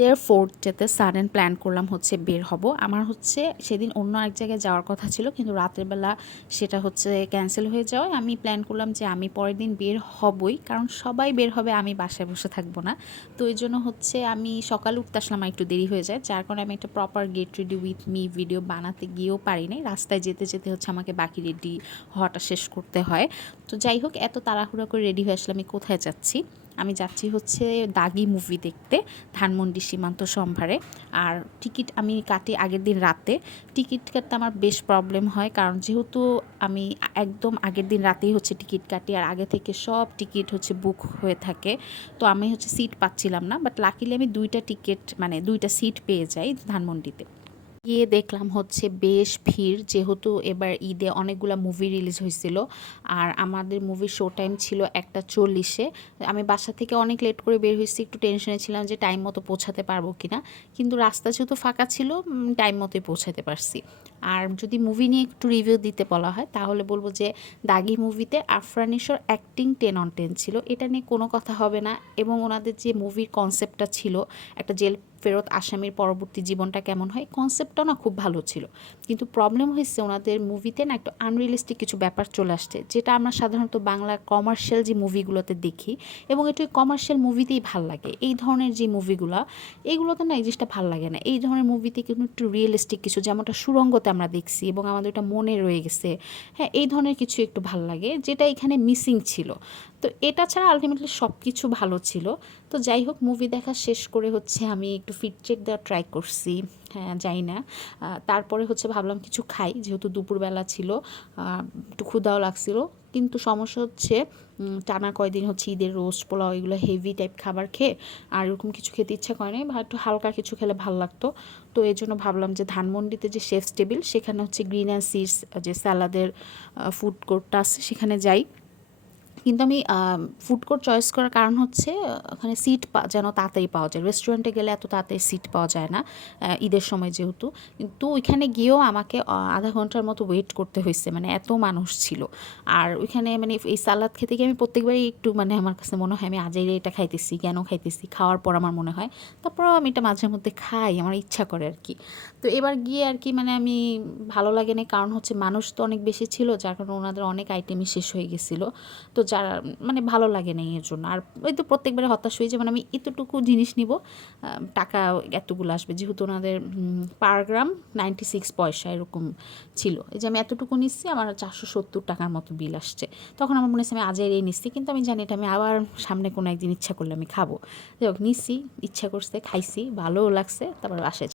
দেয়ার ফোর্থ যেতে sudden plan করলাম হচ্ছে বের হব। আমার হচ্ছে সেদিন অন্য এক জায়গায় যাওয়ার কথা ছিল, কিন্তু রাতের বেলা সেটা হচ্ছে ক্যান্সেল হয়ে যাওয়ায় আমি প্ল্যান করলাম যে আমি পরের দিন বের হবই, কারণ সবাই বের হবে, আমি বাসায় বসে থাকব না। তো এই জন্য হচ্ছে আমি সকালে উঠতে আসলাম একটু দেরি হয়ে যায়, যার কারণে আমি একটা proper get ready with me video বানাতে গিয়েও পারি নাই। রাস্তায় যেতে যেতে হচ্ছে আমাকে বাকি রেডি হওয়াটা শেষ করতে হয়। তো যাই হোক, এত তাড়াহুড়া করে রেডি হয়ে আসলে আমি কোথায় যাচ্ছি? আমি যাচ্ছি হচ্ছে দাগি মুভি দেখতে, ধানমন্ডি সীমান্ত সম্ভারে। আর টিকিট আমি কাটি আগের দিন রাতে। টিকিট কাটতে আমার বেশ প্রবলেম হয়, কারণ যেহেতু আমি একদম আগের দিন রাতেই হচ্ছে টিকিট কাটি, আর আগে থেকে সব টিকিট হচ্ছে বুক হয়ে থাকে। তো আমি হচ্ছে সিট পাচ্ছিলাম না বাট লাকিলি আমি দুইটা টিকিট মানে দুইটা সিট পেয়ে যাই ধানমন্ডিতে। গিয়ে দেখলাম হচ্ছে বেশ ভিড়, যেহেতু এবার ঈদে অনেকগুলো মুভি রিলিজ হয়েছিল। আর আমাদের মুভির শো টাইম ছিল একটা চল্লিশে। আমি বাসা থেকে অনেক লেট করে বের হয়েছি, একটু টেনশনে ছিলাম যে টাইম মতো পৌঁছাতে পারব কিনা। কিন্তু রাস্তা যেহেতু ফাঁকা ছিল টাইম মতোই পৌঁছাতে পারছি। আর যদি মুভি নিয়ে একটু রিভিউ দিতে বলা হয়, তাহলে বলব যে দাগি মুভিতে আফরানিশোর অ্যাক্টিং টেন অন টেন ছিল। এটা নিয়ে কোনো কথা হবে না এবং ওনাদের যে মুভির কনসেপ্টটা ছিল, একটা জেল ফেরত আসামির পরবর্তী জীবনটা কেমন হয় কনসেপ্টটাও না খুব ভালো ছিল। কিন্তু প্রবলেম হয়েছে ওনাদের মুভিতে না একটু আনরিয়েলিস্টিক কিছু ব্যাপার চলে আসছে, যেটা আমরা সাধারণত বাংলা কমার্শিয়াল যে মুভিগুলোতে দেখি এবং এটা কমার্শিয়াল মুভিতেই ভালো লাগে। এই ধরনের যে মুভিগুলো এইগুলোতে না এই জিনিসটা ভালো লাগে না। এই ধরনের মুভিতে কিন্তু একটু রিয়েলিস্টিক কিছু, যেমনটা সুরঙ্গতে আমরা দেখছি এবং আমাদের ওটা মনে রয়ে গেছে হ্যাঁ এই ধরনের কিছু একটু ভালো লাগে যেটা এখানে মিসিং ছিল। তো এটা ছাড়া আলটিমেটলি সব কিছু ভালো ছিল। তো যাই হোক মুভি দেখা শেষ করে হচ্ছে আমি একটু ফিট চেক দেওয়ার ট্রাই করছি। যাই না। তারপরে হচ্ছে ভাবলাম কিছু খাই, যেহেতু দুপুরবেলা ছিল একটু ক্ষুদাও লাগছিল। কিন্তু সমস্যা হচ্ছে টানা কয়দিন হচ্ছে ঈদের রোস্ট, পোলাও এগুলো হেভি টাইপ খাবার খেয়ে আর এরকম কিছু খেতে ইচ্ছা করে বা একটু হালকা কিছু খেলে ভালো লাগতো। তো এই জন্য ভাবলাম যে ধানমন্ডিতে যে শেফস টেবিল সেখানে হচ্ছে গ্রিন অ্যান্ড সিডস যে স্যালাদের ফুড কোর্টটা আছে, সেখানে যাই। কিন্তু আমি ফুড কোর্ট চয়েস করার কারণ হচ্ছে, ওখানে সিট যেন তাড়াতাড়ি পাওয়া যায়। রেস্টুরেন্টে গেলে এত তাড়াতাড়ি সিট পাওয়া যায় না ঈদের সময় যেহেতু। কিন্তু ওইখানে গিয়েও আমাকে আধা ঘণ্টার মতো ওয়েট করতে হয়েছে মানে এত মানুষ ছিল। আর ওইখানে মানে এই সালাদ খেতে গিয়ে আমি প্রত্যেকবারই একটু মানে আমার কাছে মনে হয়, আমি আজের এটা খাইতেছি, কেন খাইতেছি, খাওয়ার পর আমার মনে হয়। তারপরেও আমি এটা মাঝে মধ্যে খাই, আমার ইচ্ছা করে আর কি। তো এবার গিয়ে আর কি মানে আমি ভালো লাগে না কারণ হচ্ছে মানুষ তো অনেক বেশি ছিল, যার কারণে ওনাদের অনেক আইটেমই শেষ হয়ে গেছিল। তো যারা মানে ভালো লাগে না এর জন্য। আর ওই তো প্রত্যেকবারে হতাশ হয়ে যেমন আমি এতটুকু জিনিস নিব টাকা এতগুলো আসবে। যেহেতু ওনাদের পার গ্রাম নাইনটি সিক্স পয়সা এরকম ছিল। এই যে, আমি এতটুকু নিচ্ছি, আমার চারশো সত্তর টাকার মতো বিল আসছে। তখন আমার মনে হচ্ছে, আমি আজের এই নিচ্ছি। কিন্তু আমি জানি এটা আমি আবার সামনে কোনো একদিন ইচ্ছা করলে আমি খাব। যাই হোক, নিচ্ছি, ইচ্ছা করছে, খাইছি, ভালোও লাগছে, তারপর বাসায়